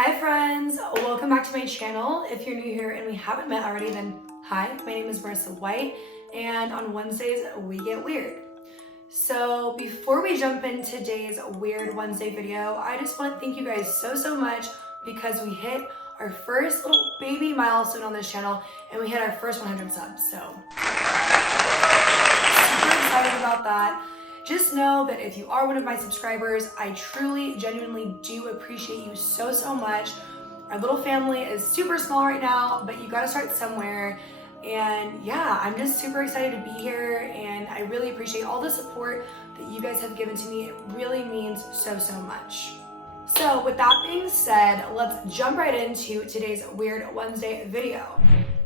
Hi friends, welcome back to my channel. If you're new here and we haven't met already, then hi, my name is Marissa Wight, and on Wednesdays we get weird. So before we jump into today's Weird Wednesday video, I just want to thank you guys so much because we hit our first little baby milestone on this channel and we hit our first 100 subs. So super excited about that. Just know that if you are one of my subscribers, I truly, genuinely do appreciate you so much. Our little family is super small right now, but you gotta start somewhere. And yeah, I'm just super excited to be here, and I really appreciate all the support that you guys have given to me. It really means so much. So with that being said, let's jump right into today's Weird Wednesday video.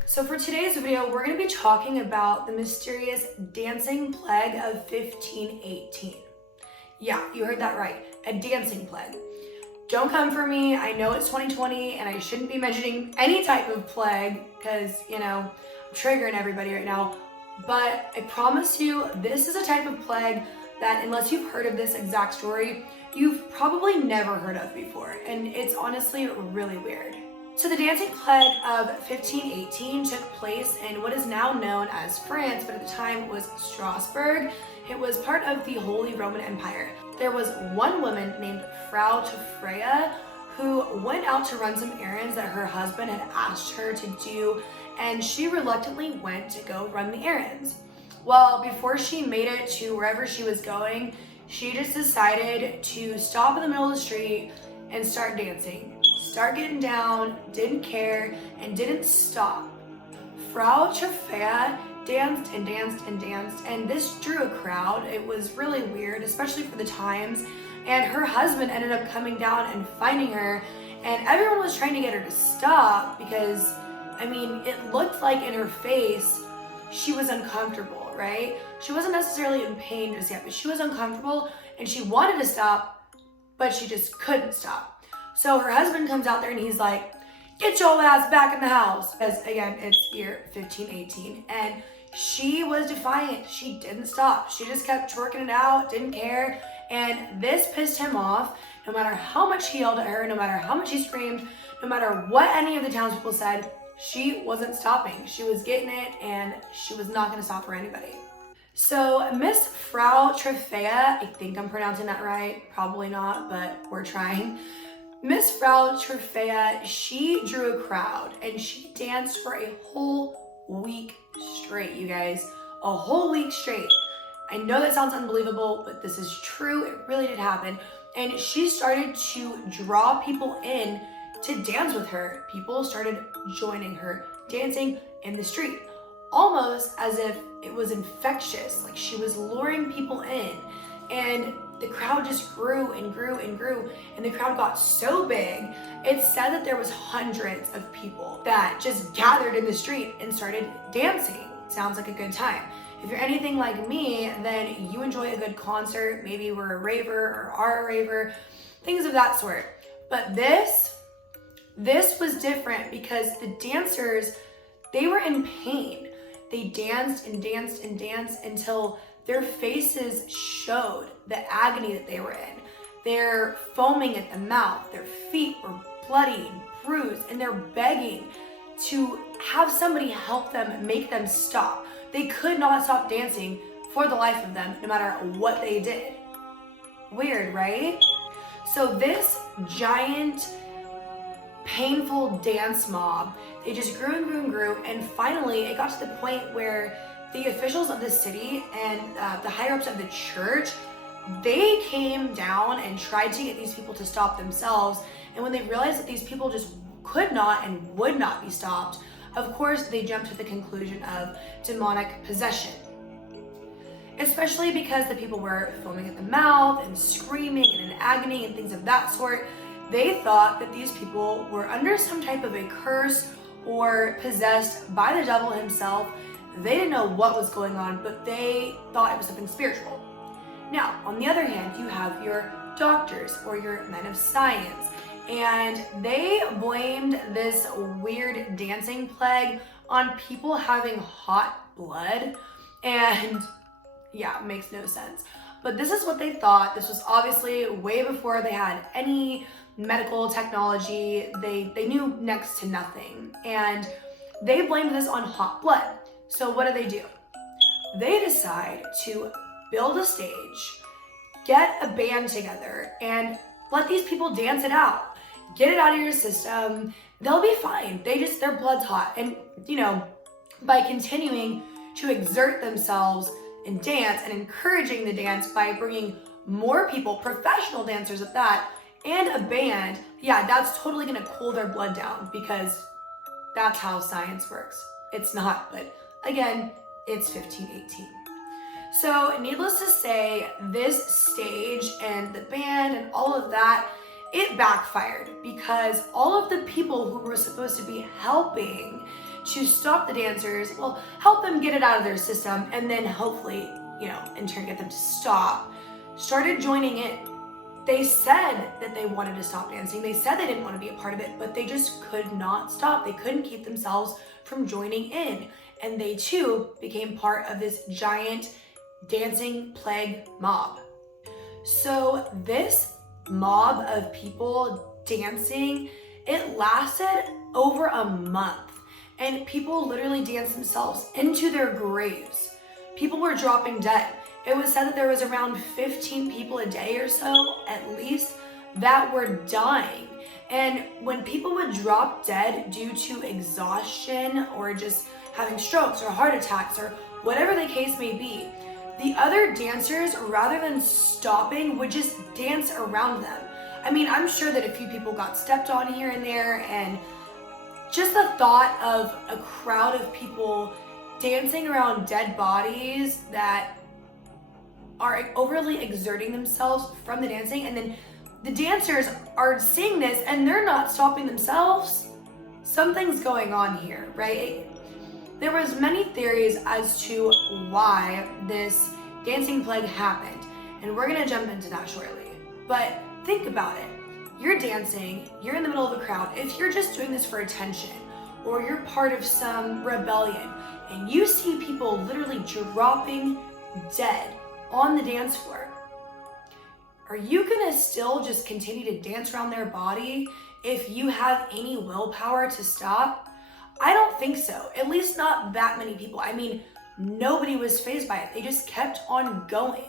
So for today's video, we're going to be talking about the mysterious dancing plague of 1518. Yeah, you heard that right, a dancing plague. Don't come for me, I know it's 2020 and I shouldn't be mentioning any type of plague because, you know, I'm triggering everybody right now. But I promise you, this is a type of plague that unless you've heard of this exact story, you've probably never heard of before. And it's honestly really weird. So the dancing plague of 1518 took place in what is now known as France, but at the time was Strasbourg. It was part of the Holy Roman Empire. There was one woman named Frau Freya who went out to run some errands that her husband had asked her to do, and she reluctantly went to go run the errands. Well, before she made it to wherever she was going, she just decided to stop in the middle of the street and start dancing. Start getting down, didn't care, and didn't stop. Frau Freya danced and danced and danced, and this drew a crowd. It was really weird, especially for the times. And her husband ended up coming down and finding her, and everyone was trying to get her to stop because, I mean, it looked like in her face she was uncomfortable, right? She wasn't necessarily in pain just yet, but she was uncomfortable and she wanted to stop, but she just couldn't stop. So her husband comes out there and he's like, "Get your ass back in the house." Because again, it's year 1518. And she was defiant. She didn't stop. She just kept twerking it out, didn't care. And this pissed him off. No matter how much he yelled at her, no matter how much he screamed, no matter what any of the townspeople said, she wasn't stopping. She was getting it and she was not gonna stop for anybody. So Miss Frau Freya, I think I'm pronouncing that right, probably not, but we're trying. Miss Frau Freya, she drew a crowd and she danced for a whole week straight, you guys. A whole week straight. I know that sounds unbelievable, but this is true. It really did happen. And she started to draw people in to dance with her. People started joining her, dancing in the street, almost as if it was infectious, like she was luring people in. And the crowd just grew and grew and grew, and the crowd got so big, it's said that there was hundreds of people that just gathered in the street and started dancing. Sounds like a good time. If you're anything like me, then you enjoy a good concert. Maybe we're a raver or are a raver, things of that sort. But this was different because the dancers, they were in pain. They danced and danced and danced until their faces showed the agony that they were in. They're foaming at the mouth, their feet were bloody and bruised, and they're begging to have somebody help them, make them stop. They could not stop dancing for the life of them, no matter what they did. Weird, right? So this giant, painful dance mob, they just grew and grew and grew, and finally it got to the point where the officials of the city and the higher ups of the church, they came down and tried to get these people to stop themselves. And when they realized that these people just could not and would not be stopped, of course, they jumped to the conclusion of demonic possession. Especially because the people were foaming at the mouth and screaming and in agony and things of that sort. They thought that these people were under some type of a curse or possessed by the devil himself. They didn't know what was going on, but they thought it was something spiritual. Now, on the other hand, you have your doctors or your men of science, and they blamed this weird dancing plague on people having hot blood, and yeah, it makes no sense. But this is what they thought. This was obviously way before they had any medical technology. They knew next to nothing. And they blamed this on hot blood. So what do? They decide to build a stage, get a band together, and let these people dance it out. Get it out of your system. They'll be fine. Their blood's hot. And, by continuing to exert themselves and dance and encouraging the dance by bringing more people, professional dancers at that, and a band, yeah, that's totally gonna cool their blood down because that's how science works. It's not, but again, it's 1518. So needless to say, this stage and the band and all of that, it backfired because all of the people who were supposed to be helping to stop the dancers, well, help them get it out of their system and then hopefully, in turn get them to stop, started joining in. They said that they wanted to stop dancing. They said they didn't want to be a part of it, but they just could not stop. They couldn't keep themselves from joining in. And they too became part of this giant dancing plague mob. So this mob of people dancing, it lasted over a month. And people literally danced themselves into their graves. People were dropping dead. It was said that there was around 15 people a day or so, at least, that were dying. And when people would drop dead due to exhaustion or just having strokes or heart attacks or whatever the case may be, the other dancers, rather than stopping, would just dance around them. I mean, I'm sure that a few people got stepped on here and there, and just the thought of a crowd of people dancing around dead bodies that are overly exerting themselves from the dancing, and then the dancers are seeing this and they're not stopping themselves. Something's going on here, right? There was many theories as to why this dancing plague happened, and we're gonna jump into that shortly. But think about it. You're dancing, you're in the middle of a crowd. If you're just doing this for attention, or you're part of some rebellion, and you see people literally dropping dead on the dance floor, are you gonna still just continue to dance around their body if you have any willpower to stop? I don't think so. At least not that many people. I mean, nobody was fazed by it. They just kept on going.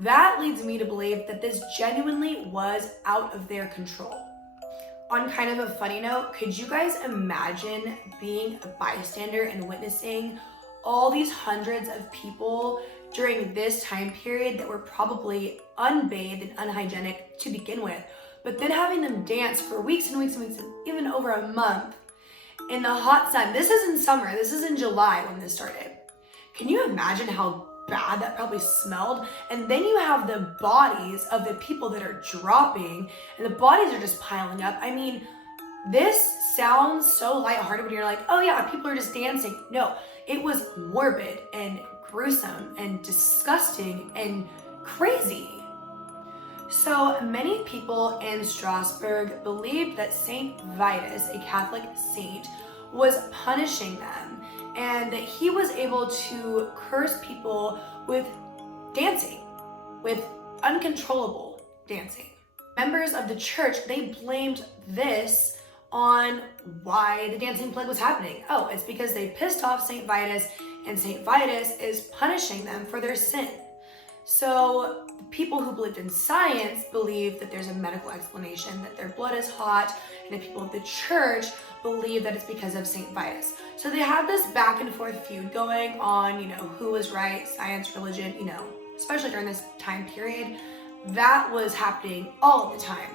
That leads me to believe that this genuinely was out of their control. On kind of a funny note, could you guys imagine being a bystander and witnessing all these hundreds of people during this time period that were probably unbathed and unhygienic to begin with, but then having them dance for weeks and weeks and weeks, and even over a month in the hot sun? This is in summer. This is in July when this started. Can you imagine how bad that probably smelled? And then you have the bodies of the people that are dropping, and the bodies are just piling up. I mean, this sounds so lighthearted when you're like, oh yeah, people are just dancing. No, it was morbid and gruesome and disgusting and crazy. So many people in Strasbourg believed that Saint Vitus, a Catholic saint, was punishing them, and that he was able to curse people with dancing, with uncontrollable dancing. Members of the church, they blamed this on why the dancing plague was happening. Oh, it's because they pissed off Saint Vitus, and Saint Vitus is punishing them for their sin. So people who believed in science believe that there's a medical explanation, that their blood is hot, and the people of the church believe that it's because of Saint Vitus. So they have this back and forth feud going on, who was right, science, religion, especially during this time period. That was happening all of the time.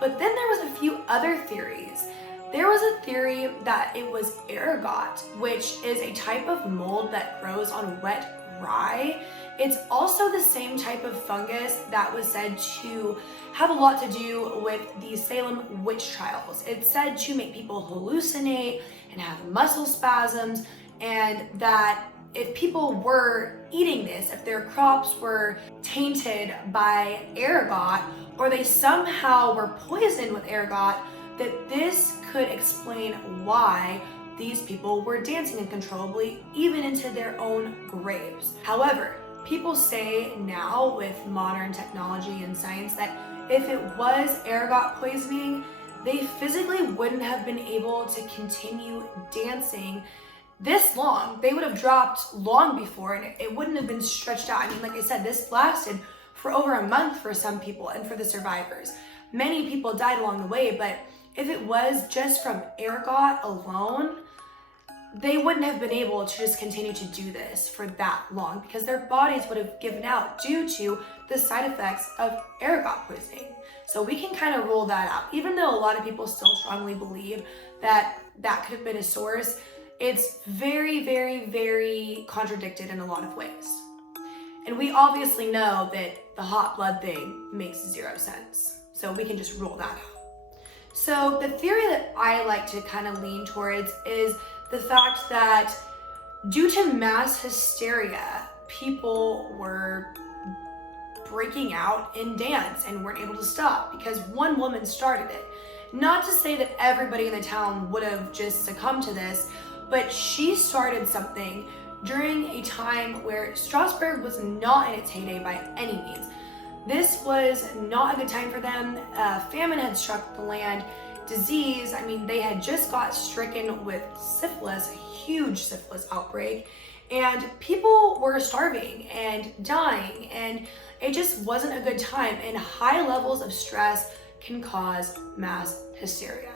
But then there was a few other theories. There was a theory that it was ergot, which is a type of mold that grows on wet rye. It's also the same type of fungus that was said to have a lot to do with the Salem witch trials. It's said to make people hallucinate and have muscle spasms, and that if people were eating this, if their crops were tainted by ergot, or they somehow were poisoned with ergot, that this could explain why these people were dancing uncontrollably, even into their own graves. However, people say now with modern technology and science that if it was ergot poisoning, they physically wouldn't have been able to continue dancing this long. They would have dropped long before, and it wouldn't have been stretched out. I mean, like I said, this lasted for over a month for some people and for the survivors. Many people died along the way, but if it was just from ergot alone, they wouldn't have been able to just continue to do this for that long because their bodies would have given out due to the side effects of ergot poisoning. So we can kind of rule that out. Even though a lot of people still strongly believe that that could have been a source, it's very, very, very contradicted in a lot of ways. And we obviously know that the hot blood thing makes zero sense. So we can just rule that out. So the theory that I like to kind of lean towards is the fact that due to mass hysteria, people were breaking out in dance and weren't able to stop because one woman started it. Not to say that everybody in the town would have just succumbed to this, but she started something during a time where Strasbourg was not in its heyday by any means. This was not a good time for them. Famine had struck the land. Disease, I mean, they had just got stricken with syphilis, a huge syphilis outbreak, and people were starving and dying, and it just wasn't a good time, and high levels of stress can cause mass hysteria.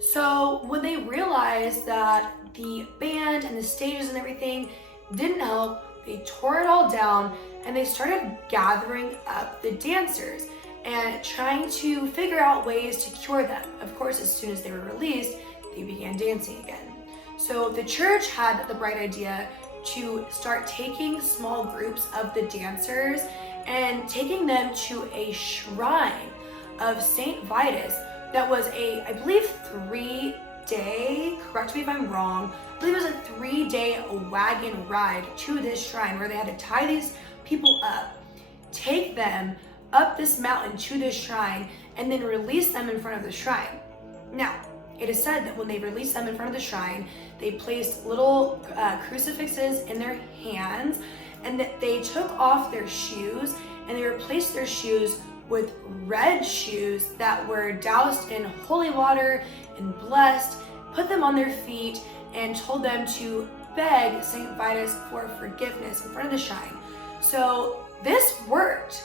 So when they realized that the band and the stages and everything didn't help, they tore it all down and they started gathering up the dancers and trying to figure out ways to cure them. Of course, as soon as they were released, they began dancing again. So the church had the bright idea to start taking small groups of the dancers and taking them to a shrine of Saint Vitus that was I believe 3-day, correct me if I'm wrong, I believe it was a 3-day wagon ride to this shrine where they had to tie these people up, take them up this mountain to this shrine, and then release them in front of the shrine. Now, it is said that when they released them in front of the shrine, they placed little crucifixes in their hands, and that they took off their shoes and they replaced their shoes with red shoes that were doused in holy water and blessed, put them on their feet, and told them to beg Saint Vitus for forgiveness in front of the shrine. So this worked.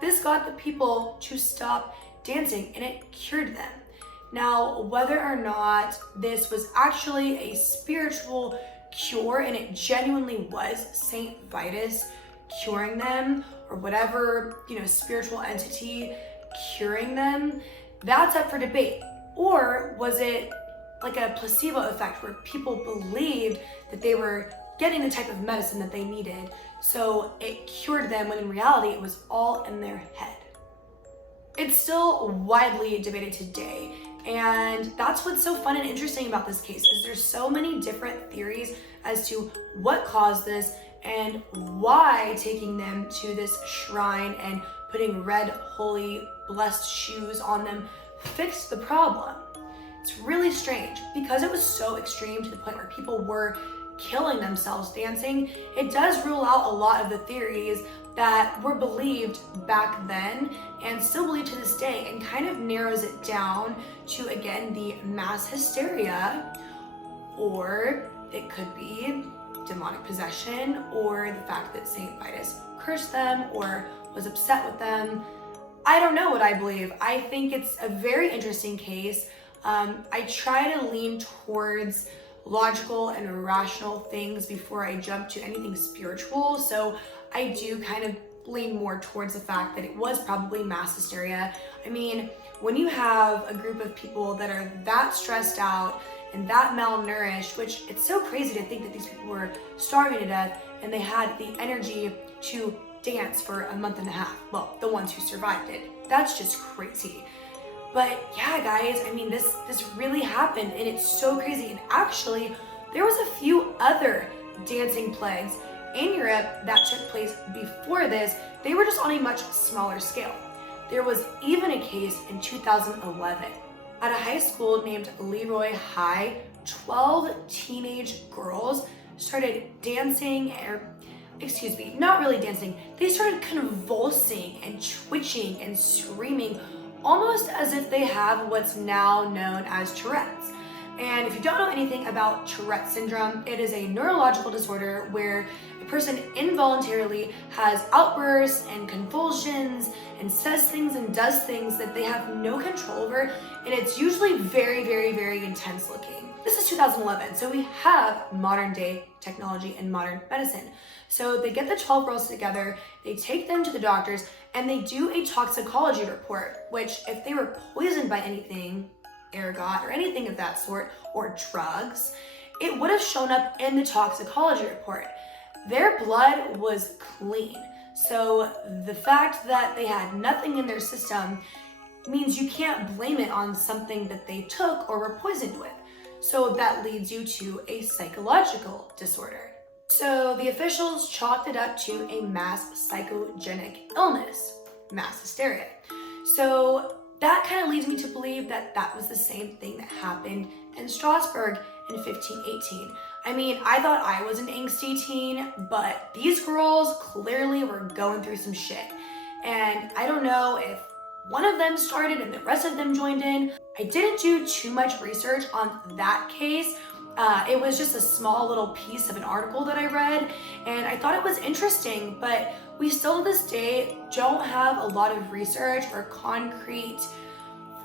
This got the people to stop dancing and it cured them. Now, whether or not this was actually a spiritual cure and it genuinely was Saint Vitus curing them, or whatever, spiritual entity curing them, that's up for debate. Or was it like a placebo effect where people believed that they were getting the type of medicine that they needed, so it cured them, when in reality it was all in their head? It's still widely debated today, and that's what's so fun and interesting about this case, is there's so many different theories as to what caused this and why taking them to this shrine and putting red, holy, blessed shoes on them fixed the problem. It's really strange because it was so extreme to the point where people were killing themselves dancing. It does rule out a lot of the theories that were believed back then and still believed to this day, and kind of narrows it down to, again, the mass hysteria, or it could be demonic possession, or the fact that Saint Vitus cursed them or was upset with them. I don't know what I believe. I think it's a very interesting case. I try to lean towards logical and rational things before I jump to anything spiritual. So I do kind of lean more towards the fact that it was probably mass hysteria. I mean, when you have a group of people that are that stressed out and that malnourished, which it's so crazy to think that these people were starving to death and they had the energy to dance for a month and a half. Well, the ones who survived it. That's just crazy. But yeah, guys, I mean, this really happened, and it's so crazy. And actually, there was a few other dancing plagues in Europe that took place before this. They were just on a much smaller scale. There was even a case in 2011 at a high school named Leroy High. 12 teenage girls started dancing, or not really dancing. They started convulsing and twitching and screaming, almost as if they have what's now known as Tourette's. And if you don't know anything about Tourette syndrome, it is a neurological disorder where a person involuntarily has outbursts and convulsions and says things and does things that they have no control over, and it's usually very, very, very intense looking. This is 2011, so we have modern day technology and modern medicine. So they get the 12 girls together, they take them to the doctors, and they do a toxicology report, which if they were poisoned by anything, ergot or anything of that sort, or drugs, it would have shown up in the toxicology report. Their blood was clean. So the fact that they had nothing in their system means you can't blame it on something that they took or were poisoned with. So that leads you to a psychological disorder. So the officials chalked it up to a mass psychogenic illness, mass hysteria. So that kind of leads me to believe that that was the same thing that happened in Strasbourg in 1518. I mean, I thought I was an angsty teen, but these girls clearly were going through some shit. And I don't know if one of them started and the rest of them joined in. I didn't do too much research on that case. It was just a small little piece of an article that I read, and I thought it was interesting, but we still to this day don't have a lot of research or concrete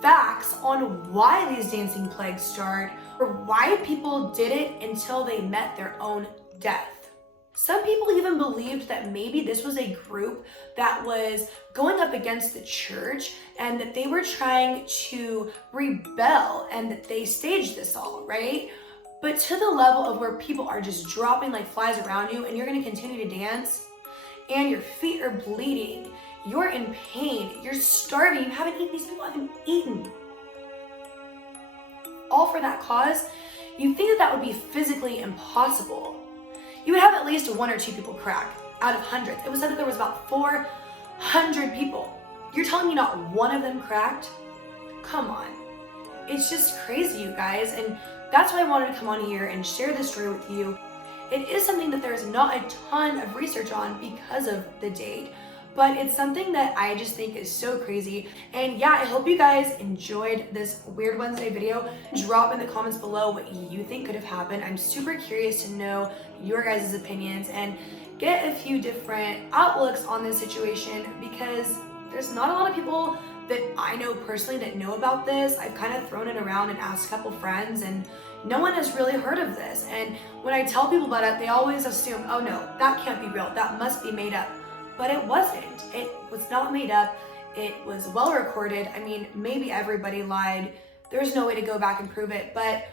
facts on why these dancing plagues start or why people did it until they met their own death. Some people even believed that maybe this was a group that was going up against the church and that they were trying to rebel and that they staged this all, right? But to the level of where people are just dropping like flies around you and you're gonna continue to dance and your feet are bleeding, you're in pain, you're starving, you haven't eaten, these people haven't eaten. All for that cause, you think that would be physically impossible. You would have at least 1 or 2 people crack out of hundreds. It was said that there was about 400 people. You're telling me not one of them cracked? Come on. It's just crazy, you guys, and that's why I wanted to come on here and share this story with you. It is something that there's not a ton of research on because of the date, but it's something that I just think is so crazy. And yeah, I hope you guys enjoyed this Weird Wednesday video. Drop in the comments below what you think could have happened. I'm super curious to know your guys' opinions and get a few different outlooks on this situation, because there's not a lot of people that I know personally that know about this. I've kind of thrown it around and asked a couple friends, and no one has really heard of this. And when I tell people about it, they always assume, oh no, that can't be real, that must be made up. But it wasn't. It was not made up. It was well recorded. I mean, maybe everybody lied. There's no way to go back and prove it, but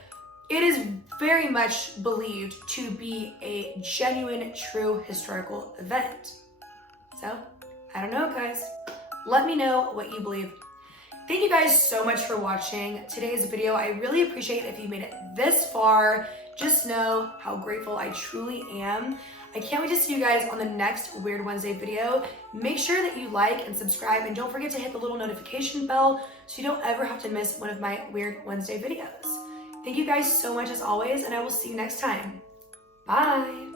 it is very much believed to be a genuine, true historical event. So, I don't know, guys. Let me know what you believe. Thank you guys so much for watching today's video. I really appreciate it if you made it this far. Just know how grateful I truly am. I can't wait to see you guys on the next Weird Wednesday video. Make sure that you like and subscribe, and don't forget to hit the little notification bell so you don't ever have to miss one of my Weird Wednesday videos. Thank you guys so much as always, and I will see you next time. Bye.